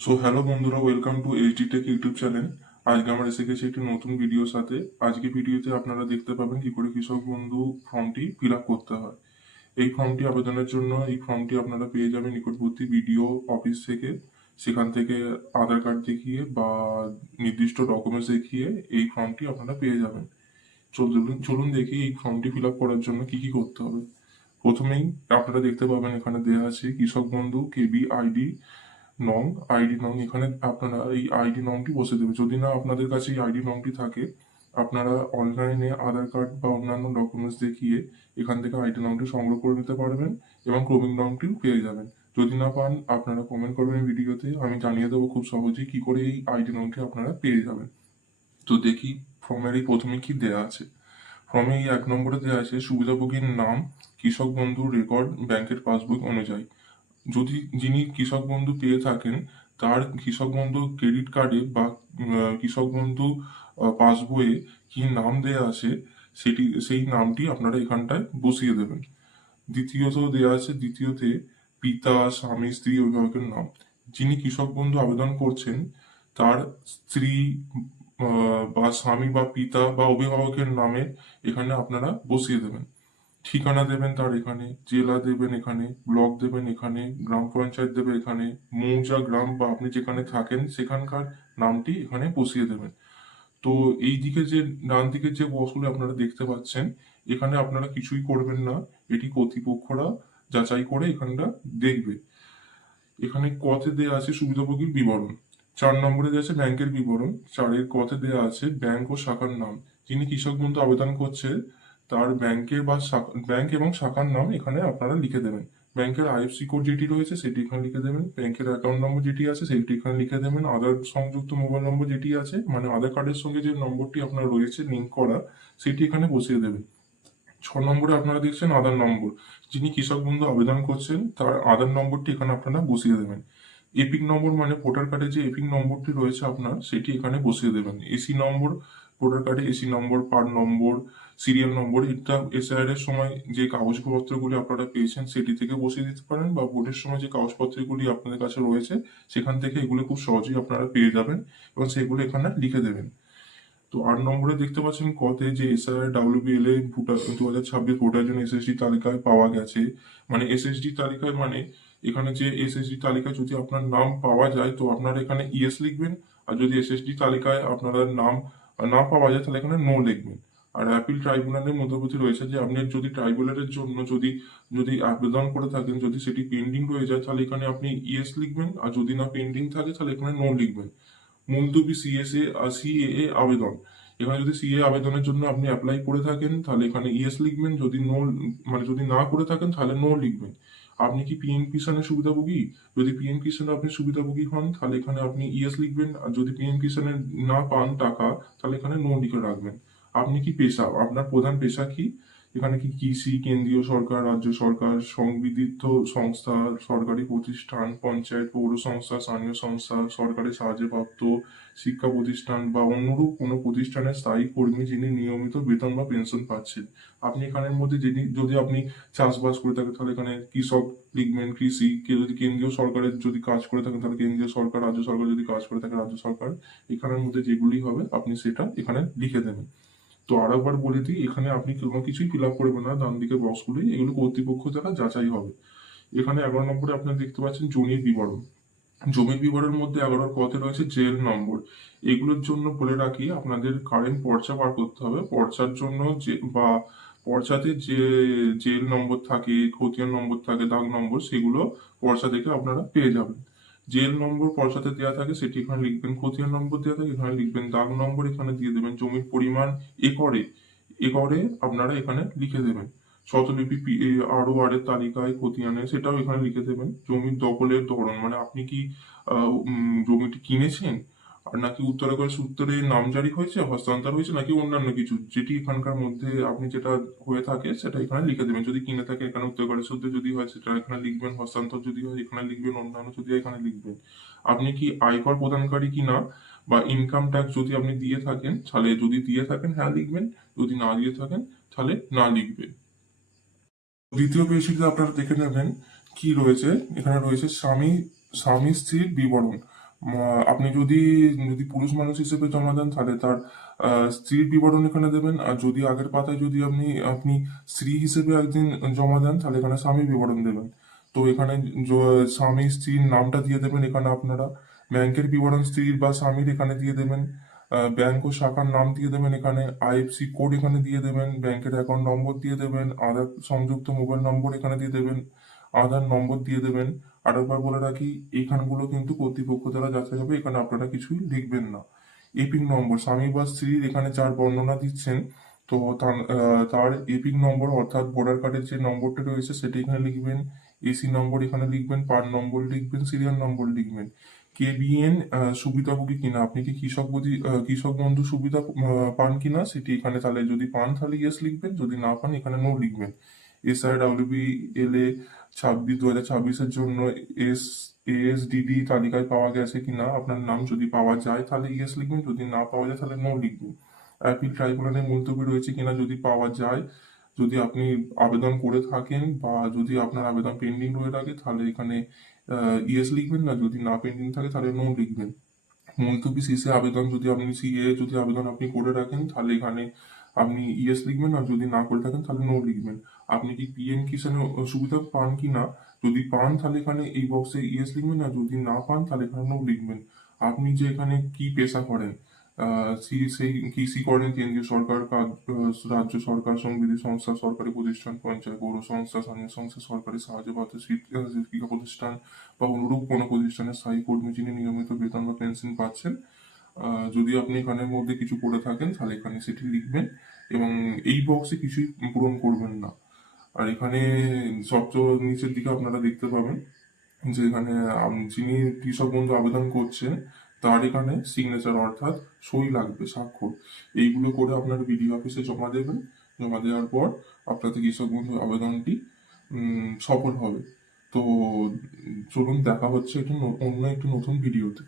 So hello বন্ধুরা, welcome to HD take YouTube channel. আজকে আমরা এসে গেছি একটি নতুন ভিডিওর সাথে। আজকে ভিডিওতে আপনারা দেখতে পাবেন কি করে কৃষক বন্ধু ফর্মটি ফিল আপ করতে হয়। এই ফর্মটি আবেদনের জন্য এই ফর্মটি আপনারা পেয়ে যাবেন নিকটবর্তী বিডিও অফিস থেকে। সেখান থেকে আধার কার্ড দেখিয়ে বা নির্দিষ্ট ডকুমেন্টস দেখিয়ে এই ফর্মটি আপনারা পেয়ে যাবেন। চলুন চলুন দেখি এই ফর্মটি ফিল আপ করার জন্য কি কি করতে হবে। প্রথমেই আপনারা দেখতে পাবেন এখানে দেওয়া আছে কৃষক বন্ধু কেবি আইডি নং। আইডি নং এখানে আপনারা এই আইডি নংটি বসে দেবে। যদি না আপনাদের কাছে এই আইডি নংটি থাকে, আপনারা অনলাইনে আধার কার্ড বা অন্যান্য ডকুমেন্টস দেখিয়ে এখান থেকে আইডি নংটি সংগ্রহ করে নিতে পারবেন এবং ক্রমিক নংটিও পেয়ে যাবেন। যদি না পান আপনারা কমেন্ট করবেন ভিডিওতে, আমি জানিয়ে দেবো খুব সহজেই কি করে এই আইডি নংটি আপনারা পেয়ে যাবেন। তো দেখি ফর্মের এই প্রথমে কি দেয়া আছে। ফর্মে এই 1 নম্বরে দেওয়া আছে সুবিধাভোগীর নাম কৃষক বন্ধুর রেকর্ড ব্যাংকের পাসবুক অনুযায়ী। যদি যিনি কৃষক বন্ধু পেয়ে থাকেন তার কৃষক বন্ধু ক্রেডিট কার্ডে বা কৃষক বন্ধু পাসবইয়ে কি নাম দেয়া আছে সেই নামটি আপনারা এখানটায় বসিয়ে দেবেন। দ্বিতীয়তে পিতা, স্বামী, স্ত্রী, অভিভাবকের নাম। যিনি কৃষক বন্ধু আবেদন করছেন তার স্ত্রী বা স্বামী বা পিতা বা অভিভাবকের নামে এখানে আপনারা বসিয়ে দেবেন। ঠিকানা দেবেন তার এখানে, জেলা দেবেন এখানে, ব্লক দেবেন এখানে, গ্রাম পঞ্চায়েত দেবে এখানে, মৌজা, গ্রাম বা আপনি যেখানে থাকেন সেখানকার নামটি এখানে বসিয়ে দেবেন। তো এই দিকে যে ডান দিকে যে বক্সগুলো আপনারা দেখতে পাচ্ছেন, এখানে আপনারা কিছুই করবেন না। এটি কর্তৃপক্ষরা যাচাই করে এখানটা দেখবে। এখানে কতে দেয়া আছে সুবিধাভোগীর বিবরণ। 4 নম্বরে দেওয়া আছে ব্যাংকের বিবরণ। 4-এর কতে দেওয়া আছে ব্যাংক ও শাখার নাম। যিনি কৃষক বন্ধু আবেদন করছে তার ব্যাংকের বা ব্যাংক এবং শাখার নাম এখানে আপনারা লিখে দেবেন। ব্যাংকের আইএফসি কোড যেটি রয়েছে সেটি এখানে লিখে দেবেন। ব্যাংকের অ্যাকাউন্ট নম্বর যেটি আছে সেটি এখানে লিখে দেবেন। আধার সংযুক্ত মোবাইল নম্বর যেটি আছে, মানে আধার কার্ডের সঙ্গে যে নম্বরটি আপনার রয়েছে লিঙ্ক করা, সেটি এখানে বসিয়ে দেবেন। 6 নম্বরে আপনারা দেখছেন আধার নম্বর। যিনি কৃষক বন্ধু আবেদন করছেন তার আধার নম্বরটি এখানে আপনারা বসিয়ে দেবেন। এপিক নম্বর মানে ভোটার কার্ডে যে এপিক নম্বরটি রয়েছে আপনার, সেটি এখানে বসিয়ে দেবেন। এসি নম্বর, ভোটার কার্ডে এসি নম্বর, পার নম্বর, সিরিয়াল নম্বর, এটা এসআইআর এর সময় যে কাগজপত্রগুলি আপনারা পেয়েছেন সেটি থেকে বসিয়ে দিতে পারেন, বা ভোটের সময় যে কাগজপত্রগুলি আপনাদের কাছে রয়েছে সেখান থেকে এগুলো খুব সহজেই আপনারা পেয়ে যাবেন এবং সেগুলো এখানে লিখে দেবেন। তো 8 নম্বরে দেখতে পাচ্ছেন কতে যে এসআই ডাব্লিউবিএল এ ভোটার 2026 ভোটার জন্য এসএসডি তালিকায় পাওয়া গেছে। মানে এসএসডি তালিকায় মানে এখানে যে এসএসডি তালিকায় যদি আপনার নাম পাওয়া যায় তো আপনারা এখানে ইয়েস লিখবেন। আর যদি এসএসডি তালিকায় আপনারা নাম না পাওয়া যায় তাহলে এখানে নো লিখবেন। আর অ্যাপিল ট্রাইব্যুনালের মধ্যবর্তী রয়েছে যে আপনি যদি ট্রাইব্যুনালের জন্য যদি যদি আবেদন করে থাকেন, যদি সেটি পেন্ডিং রয়ে যায় তাহলে এখানে আপনি ইয়েস লিখবেন, আর যদি না পেন্ডিং থাকে তাহলে এখানে নো লিখবেন। মূলধবী সিএএ আবেদন। এখানে যদি সিএ আবেদনের জন্য আপনি অ্যাপ্লাই করে থাকেন তাহলে এখানে ইয়েস লিখবেন, যদি নো মানে যদি না করে থাকেন তাহলে নো লিখবেন। আপনি কি পিএম কিষাণের সুবিধাভোগী? যদি পিএম কিষাণে আপনি সুবিধাভোগী হন তাহলে এখানে আপনি ইয়েস লিখবেন, আর যদি পিএম কিষাণে না পান টাকা তাহলে এখানে নো লিখে রাখবেন। আপনি কি পেশা, আপনার প্রধান পেশা কি? এখানে কি কৃষি, কেন্দ্রীয় সরকার, রাজ্য সরকার, সংবিধিত সংস্থা, সরকারি প্রতিষ্ঠান, পঞ্চায়েত, পৌর সংস্থা, স্থানীয় সংস্থা, সরকারি সাহায্যপ্রাপ্ত শিক্ষা প্রতিষ্ঠান বা অন্যরূপ কোনো প্রতিষ্ঠানের স্থায়ী কর্মী যিনি নিয়মিত বেতন বা পেনশন পাচ্ছেন। আপনি এখানের মধ্যে যদি আপনি চাষবাস করে থাকেন তাহলে এখানে কৃষক লিখবেন, কৃষি। কেউ যদি কেন্দ্রীয় সরকারের যদি কাজ করে থাকেন তাহলে কেন্দ্রীয় সরকার, রাজ্য সরকার যদি কাজ করে থাকে রাজ্য সরকার। এখানের মধ্যে যেগুলি হবে আপনি সেটা এখানে লিখে দেবেন। তো আরেকবার বলে দিই, এখানে আপনি কোনো কিছুই ফিল আপ করবেন না, ডান দিকে বক্সগুলি এগুলো কর্তৃপক্ষ দ্বারা যাচাই হবে। এখানে 11 নম্বরে আপনারা দেখতে পাচ্ছেন জমির বিবরণ। জমির বিবরণের মধ্যে 11 কতে রয়েছে জেল নম্বর। এগুলোর জন্য বলে রাখি আপনাদের কারেন্ট পর্চা বার করতে হবে। পর্চার জন্য যে বা পর্চাতে যে জেল নম্বর থাকে, খতিয়ান নম্বর থাকে, দাগ নম্বর, সেগুলো পর্চা থেকে আপনারা পেয়ে যাবেন। জেল নম্বর পর্চাতে দেওয়া থাকে সেটি এখানে লিখবেন, খতিয়ান নম্বর দেওয়া থাকে এখানে লিখবেন, দাগ নম্বর এখানে দিয়ে দেবেন, জমির পরিমাণ একরে একরে আপনারা এখানে লিখে দেবেন। শতলিপি আর এর তালিকায় খতিয়ানে সেটাও এখানে লিখে দেবেন। জমির দখলের ধরন মানে আপনি কি জমিটি কিনেছেন, আর নাকি উত্তরাধিকার সূত্রে নামজারি হয়েছে, হস্তান্তর হয়েছে, নাকি অন্যান্য কিছু, যেটি এখানকার মধ্যে আপনি যেটা হয়ে থাকে সেটা এখানে লিখে দেবেন। যদি কিনে থাকে এখানে উত্তরাধিকার সূত্রে যদি হয় সেটা এখানে লিখবেন, হস্তান্তর যদি হয় এখানে লিখবেন, অন্যান্য যদি হয় এখানে লিখবেন। আপনি কি আয়কর প্রদানকারী কি না, বা ইনকাম ট্যাক্স যদি আপনি দিয়ে থাকেন তাহলে যদি দিয়ে থাকেন হ্যাঁ লিখবেন, যদি না দিয়ে থাকেন তাহলে না লিখবেন। দ্বিতীয় পেজটিতে আপনারা দেখে নেবেন কি রয়েছে। এখানে রয়েছে স্বামী স্ত্রীর বিবরণ। আপনি যদি যদি পুরুষ মানুষ হিসেবে জমা দেন তাহলে তার স্ত্রীর বিবরণ এখানে দেবেন, আর যদি আগের পাতায় যদি আপনি আপনি স্ত্রী হিসেবে একদিন জমা দেন তাহলে এখানে স্বামীর বিবরণ দেবেন। তো এখানে স্বামী স্ত্রীর নামটা দিয়ে দেবেন এখানে আপনারা। ব্যাংকের বিবরণ স্ত্রীর বা স্বামীর এখানে দিয়ে দেবেন। ব্যাংক ও শাখার নাম দিয়ে দেবেন এখানে। আইএফসি কোড এখানে দিয়ে দেবেন। ব্যাংকের অ্যাকাউন্ট নম্বর দিয়ে দেবেন। আধার সংযুক্ত মোবাইল নম্বর এখানে দিয়ে দেবেন। আধার নম্বর দিয়ে দেবেন। আরেকবার বলে রাখি, এইখানগুলো কিন্তু কর্তৃপক্ষ দ্বারা যাচাই হবে, এখানে আপনারা কিছুই লিখবেন না। এপিক নম্বর স্বামী বা স্ত্রীর এখানে যার বর্ণনা দিচ্ছেন, তো তার এপিক নম্বর অর্থাৎ ভোটার কার্ডের যে নম্বরটা রয়েছে সেটা এখানে লিখবেন। এসি নম্বর এখানে লিখবেন, পান নম্বর লিখবেন, সিরিয়াল নম্বর লিখবেন। কেবিএন সুবিধাভোগী কিনা, আপনি কি কৃষক বন্ধু সুবিধা পান কিনা সেটি এখানে, তাহলে যদি পান তাহলে ইয়েস লিখবেন, যদি না পান এখানে নো লিখবেন। SIWB LA 2026-এর জন্য ASDD তালিকায় পাওয়া গেছে কিনা আপনার নাম, যদি পাওয়া যায় তাহলে ইয়েস লিখবেন, যদি না পাওয়া যায় তাহলে নো লিখবেন। অ্যাপিল ট্রাইব্যুনালে মুলতবি রয়েছে কিনা যদি পাওয়া যায়, যদি আপনি আবেদন করে থাকেন বা যদি আপনার আবেদন পেন্ডিং রয়ে থাকে তাহলে এখানে ইয়েস লিখবেন, না যদি না পেন্ডিং থাকে তাহলে নো লিখবেন। মুলতবি সিসে আবেদন, যদি আপনি সিএ যদি আবেদন আপনি করে রাখেন তাহলে এখানে আপনি ইয়েস লিখবেন, আর যদি না করে থাকেন তাহলে নো লিখবেন। আপনি কি পিএম কিষাণের সুবিধা পান কি না, যদি পান তাহলে এখানে এই বক্সে ইয়েস লিখবেন, আর যদি না পান তাহলে এখানে নো লিখবেন। আপনি যে এখানে কি পেশা করেন, সেই কৃষি করেন, কেন্দ্রীয় সরকার, রাজ্য সরকার, সংবিধি সংস্থা, সরকারি প্রতিষ্ঠান, পঞ্চায়েত, পৌর সংস্থা, স্থানীয় সংস্থা, সরকারি সাহায্যপ্রাপ্ত শিক্ষা প্রতিষ্ঠান বা অনুরূপ কোনো প্রতিষ্ঠানের স্থায়ী কর্মী যিনি নিয়মিত বেতন বা পেনশন পাচ্ছেন, যদি আপনি এখানের মধ্যে কিছু করে থাকেন তাহলে এখানে সেটি লিখবেন, এবং এই বক্সে কিছুই পূরণ করবেন না। আর এখানে সবচেয়ে নিচের দিকে আপনারা দেখতে পাবেন যে এখানে যিনি কৃষক বন্ধু আবেদন করছেন তার এখানে সিগনেচার অর্থাৎ সই লাগবে, স্বাক্ষর। এইগুলো করে আপনার বিডিও অফিসে জমা দেবেন। জমা দেওয়ার পর আপনাদের কৃষক বন্ধু আবেদনটি সফল হবে। তো চলুন দেখা হচ্ছে একটু অন্য একটু নতুন ভিডিওতে।